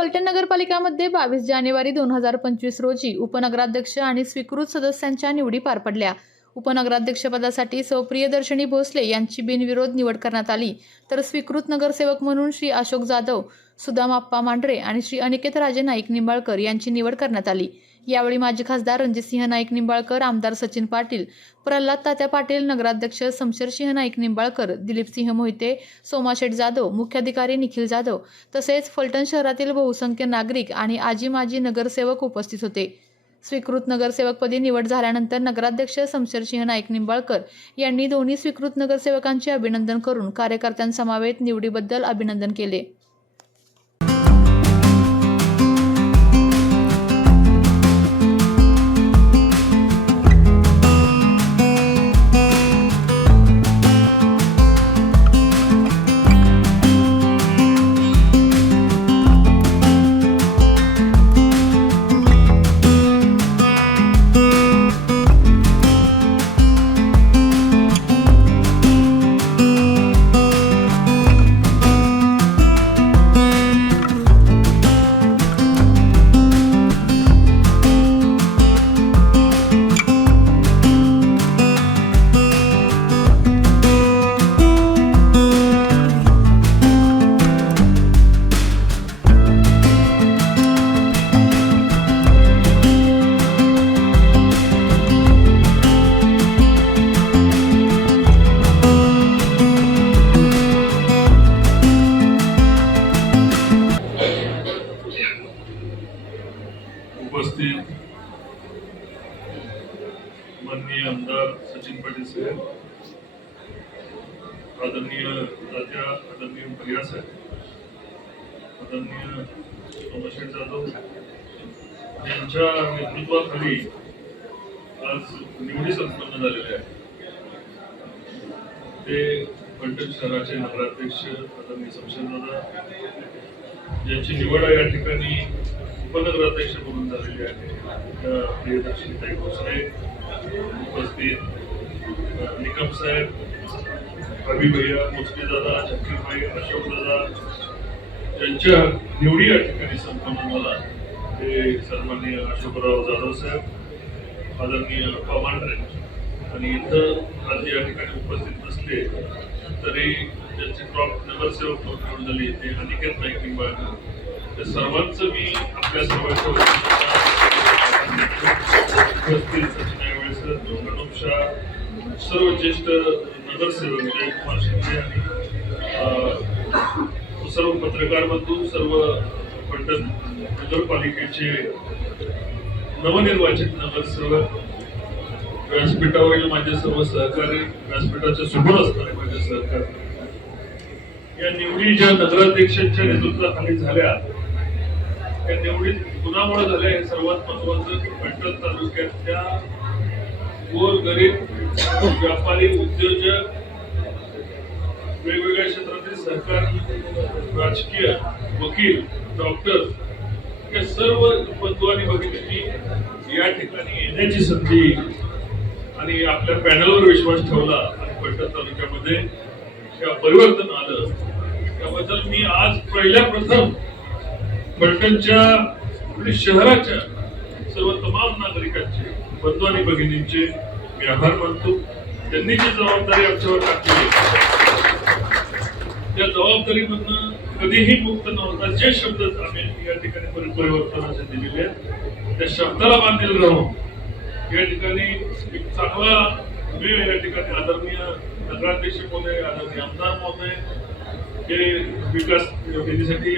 फलटण नगरपालिकामध्ये बावीस जानेवारी दोन हजार पंचवीस रोजी उपनगराध्यक्ष आणि स्वीकृत सदस्यांच्या निवडी पार पडल्या. उपनगराध्यक्षपदासाठी सौ प्रियदर्शनी भोसले यांची बिनविरोध निवड करण्यात आली. तर स्वीकृत नगरसेवक म्हणून श्री अशोक जाधव सुदाम आप्पा मांढरे आणि श्री अनिकेत राजे नाईक निंबाळकर यांची निवड करण्यात आली. यावेळी माजी खासदार रणजितसिंह नाईक निंबाळकर आमदार सचिन पाटील प्रल्हाद तात्या पाटील नगराध्यक्ष शमशेरसिंह नाईक निंबाळकर दिलीपसिंह मोहिते सोमाशेठ जाधव मुख्याधिकारी निखिल जाधव तसेच फलटण शहरातील बहुसंख्य नागरिक आणि आजी माजी नगरसेवक उपस्थित होते. स्वीकृत नगरसेवकपदी निवड झाल्यानंतर नगराध्यक्ष शमशेरसिंह नाईक निंबाळकर यांनी दोन्ही स्वीकृत नगरसेवकांचे अभिनंदन करून कार्यकर्त्यांसमवेत निवडीबद्दल अभिनंदन केले. आदरणीय सोमशेठ जाधव यांच्या नेतृत्वाखाली आज निवडी संपन्न झालेल्या आहेत ते फलटण शहराचे नगराध्यक्ष आदरणीय शमशेर दादा ज्यांची निवड या ठिकाणी उपनगराध्यक्ष म्हणून झालेली आहे. त्या प्रियदर्शनी ताई भोसले उपस्थित निकम साहेब रवी भैया भोसले दादा जकीरभाई अशोक दादा त्यांच्या निवडी या ठिकाणी संपन्न झाला ते सन्माननीय अशोकराव जाधव साहेब आदरणीय अप्पा मांढरे आणि इथं आज या ठिकाणी उपस्थित नसले तरी त्यांचे क्रॉप नगरसेवक म्हणून निवड झाली ते अनिकेत नाईक निंबाळकर त्या सर्वांचं मी आपल्या सर्वांच्या उपस्थित सचिन यावेळेस प्रणव शाह सर्व ज्येष्ठ नगरसेवक म्हणजे जयकुमार शिंदे आणि सर्व पत्रकार बंधू सर्व फलटण नगरपालिकेचे नवनिर्वाचित नगरसेवक व्यासपीठावरील माझे सर्व सहकारी व्यासपीठाच्या समोर असणारे माझे सहकारी या निवडी ज्या नगराध्यक्षांच्या नेतृत्वाखाली झाल्या त्या निवडीत कुणामुळे झाल्या हे सर्वात महत्वाचं फलटण तालुक्यातल्या गोर गरीब व्यापारी उद्योजक वेगवेगळ्या क्षेत्रात सहकारी राजकीय वकील डॉक्टर या सर्व बंधू बघितली या ठिकाणी येण्याची संधी आणि आपल्या पॅनलवर विश्वास ठेवला आणि फलटण तालुक्यामध्ये या परिवर्तन आलं. त्याबद्दल मी आज पहिल्या प्रथम फलटणच्या आणि शहराच्या सर्व तमाम नागरिकांचे बंधू आणि भगिनींचे मी आभार मानतो. त्यांनी जी जबाबदारी आमच्यावर टाकली त्या जबाबदारीमधनं कधीही मुक्त नव्हता. जे शब्द आम्ही या ठिकाणी परि- परिवर्तनाचे दिलेले आहेत त्या शब्दाला बांधील राहून या ठिकाणी एक चांगला वेळ या ठिकाणी आदरणीय नगराध्यक्ष महोदय आदरणीय आमदार महोदय हे विकास निधीसाठी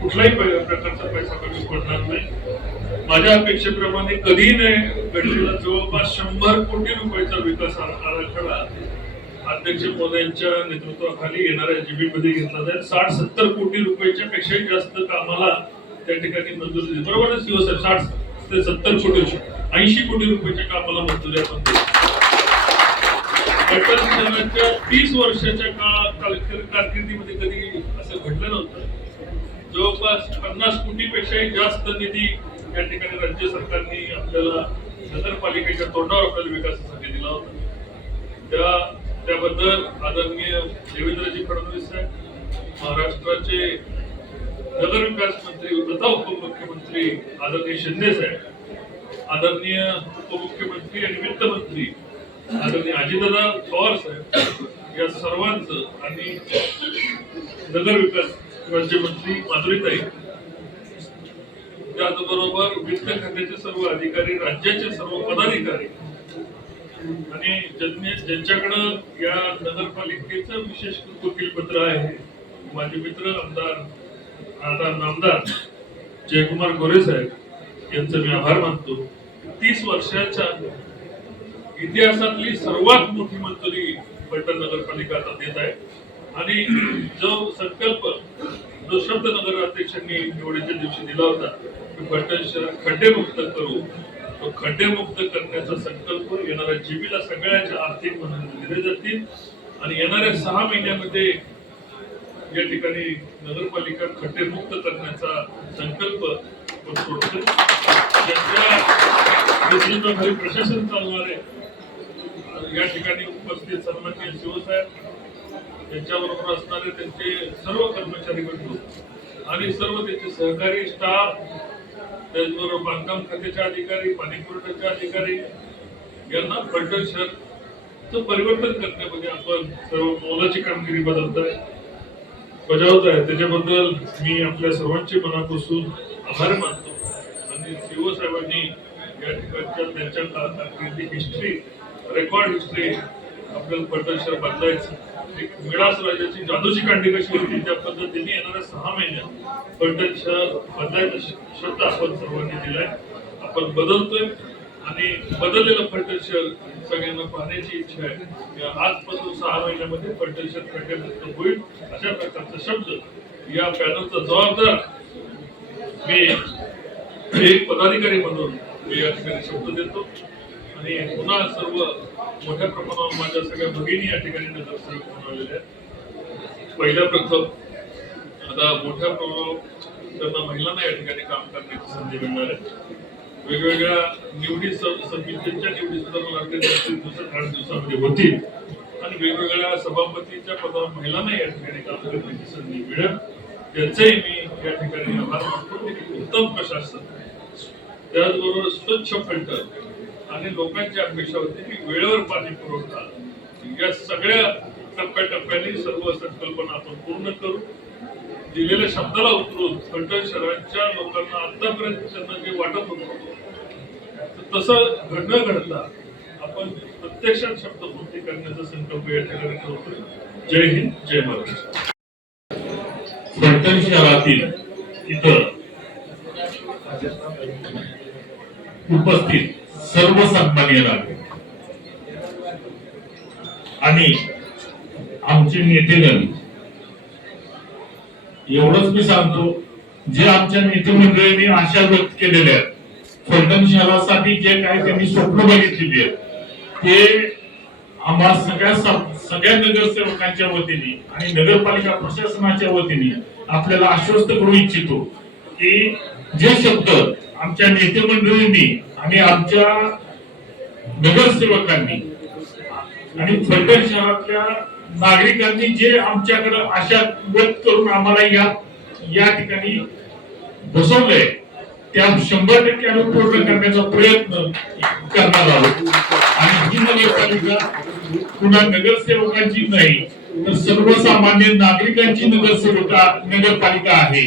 कुठलाही प्रकारचा पैसा कमी पडणार नाही. माझ्या अपेक्षेप्रमाणे कधीही नाही घडलेला जवळपास शंभर कोटी रुपयाचा विकास आराखडा अध्यक्ष महोदयांच्या नेतृत्वाखाली येणाऱ्या जीबी मध्ये घेतला जाईल. साठ सत्तर कोटी रुपयाच्या पेक्षाही जास्त कामाला त्या ठिकाणी मंजुरी दिली. बरोबरच दिवस साठ ते सत्तर कोटी ऐंशी कोटी रुपयाच्या कामाला मंजुरी आपण दिली. शहराच्या तीस वर्षाच्या काळात काल- कारकिर्दीमध्ये कधी असं घडलं नव्हतं? जवळपास पन्नास कोटीपेक्षाही जास्त निधी या ठिकाणी राज्य सरकारने आपल्याला नगरपालिकेच्या तोंडावर आपल्याला विकासासाठी दिला होता. त्याबद्दल आदरणीय देवेंद्रजी फडणवीस साहेब महाराष्ट्राचे नगरविकास मंत्री तथा उपमुख्यमंत्री आदरणीय शिंदे साहेब आदरणीय उपमुख्यमंत्री आणि वित्तमंत्री आदरणीय अजितदादा पवार साहेब या सर्वांचं आणि नगरविकास राज्यमंत्री माधुरीताई त्याचबरोबर वित्त खात्याचे सर्व अधिकारी राज्याचे सर्व पदाधिकारी आणि ज्यांनी ज्यांच्याकडं या नगरपालिकेचं विशेष वकीलपत्र आहे माझे मित्र आमदार आता आमदार जयकुमार गोरे साहेब यांचं मी आभार मानतो. तीस वर्षाच्या इतिहासातली सर्वात मोठी मंजुरी पैठण नगरपालिका आता देत आहे. आणि जो संकल्प जो शब्द नगर अध्यक्षांनी निवडीच्या दिवशी दिला होता की पैठण शहर खड्डेमुक्त करू तो खड्डेमुक्त करण्याचा संकल्प येणाऱ्या जीबीला सगळ्याच्या आर्थिक मदत दिले जातील. आणि येणाऱ्या सहा महिन्यामध्ये या ठिकाणी नगरपालिका खड्डेमुक्त करण्याचा संकल्प त्यांच्या प्रशासन चालणार आहे या ठिकाणी उपस्थित सन्मान्य शिवसाहेब यांच्याबरोबर असणारे त्यांचे सर्व कर्मचारी बंधू आणि सर्व त्यांचे सहकारी स्टाफ त्याचबरोबर बांधकाम खात्याच्या अधिकारी पाणी अधिकारी यांना फलटण परिवर्तन करण्यामध्ये आपण सर्व मोलाची कामगिरी बदलताय आहे बजावत आहे त्याच्याबद्दल मी आपल्या सर्वांचे मनापासून आभार मानतो. आणि शिवसाहेबांनी साहेबांनी या ठिकाणच्या त्यांच्या कारकिर्दी हिस्ट्री रेकॉर्ड हिस्ट्री आपल्याला परमेश्वर शहर बदलायचं एक मिळास राजाची जादूची कांडी कशी होती त्या पद्धतीने येणाऱ्या सहा महिन्यात फलटण शहर बदलायचा शब्द आपण सर्वांनी दिलाय. आपण बदलतोय आणि बदललेलं फलटण शहर सगळ्यांना पाहण्याची इच्छा आहे. आजपासून सहा महिन्यामध्ये फलटण शहर खड्डेमुक्त होईल अशा प्रकारचा शब्द या पॅनलचा जबाबदार मी एक पदाधिकारी म्हणून मी या ठिकाणी शब्द देतो. आणि पुन्हा सर्व मोठ्या प्रमाणावर माझ्या सगळ्या भगिनी या ठिकाणी नगरसेवक म्हणून आलेल्या आहेत. पहिल्या प्रथम आता मोठ्या प्रमाणावर त्यांना महिलांना या ठिकाणी काम करण्याची संधी मिळणार आहे. वेगवेगळ्या निवडी समितींच्या निवडी सुद्धा मला दिवसात आठ दिवसामध्ये होतील. आणि वेगवेगळ्या सभापतीच्या पदावर महिलांना या ठिकाणी काम करण्याची संधी मिळेल. त्यांचेही मी या ठिकाणी आभार मानतो. उत्तम प्रशासन. त्याचबरोबर स्वच्छ फिल्टर. आणि लोकांची अपेक्षा होती की वेळेवर पाणी पुरवठा. या सगळ्या टप्प्याटप्प्याने सर्व संकल्पना आपण पूर्ण करू. दिलेल्या शब्दाला उतरून फलटण शहराच्या लोकांना आतापर्यंत त्यांना जे वाटत होतं तर तसं घडणं घडता आपण प्रत्यक्षात शब्द पूर्ती करण्याचा संकल्प या ठिकाणी ठेवतोय जय हिंद जय महाराष्ट्र. फलटण शहरातील इतर उपस्थित सर्व सन्मान्य लागले आणि आमचे नेतेगण एवढंच मी सांगतो जे आमच्या नेतेमंडळींनी आशा व्यक्त केलेल्या आहेत फलटण शहरासाठी जे काही त्यांनी स्वप्न बघितलेली आहेत ते आम्हा सगळ्या सगळ्या नगरसेवकांच्या वतीने आणि नगरपालिका प्रशासनाच्या वतीने आपल्याला आश्वस्त करू इच्छितो की जे शब्द आमच्या नेते मंडळींनी आणि आमच्या नगरसेवकांनी आणि फलटण शहरातल्या नागरिकांनी जे आमच्याकडे आशा व्यक्त करून आम्हाला या या ठिकाणी बसवलंय त्या शंभर टक्के आम्ही पूर्ण करण्याचा प्रयत्न करणार आहोत. आणि ही नगरपालिका पुन्हा नगरसेवकांची नाही तर सर्वसामान्य नागरिकांची नगरसेवका नगरपालिका आहे.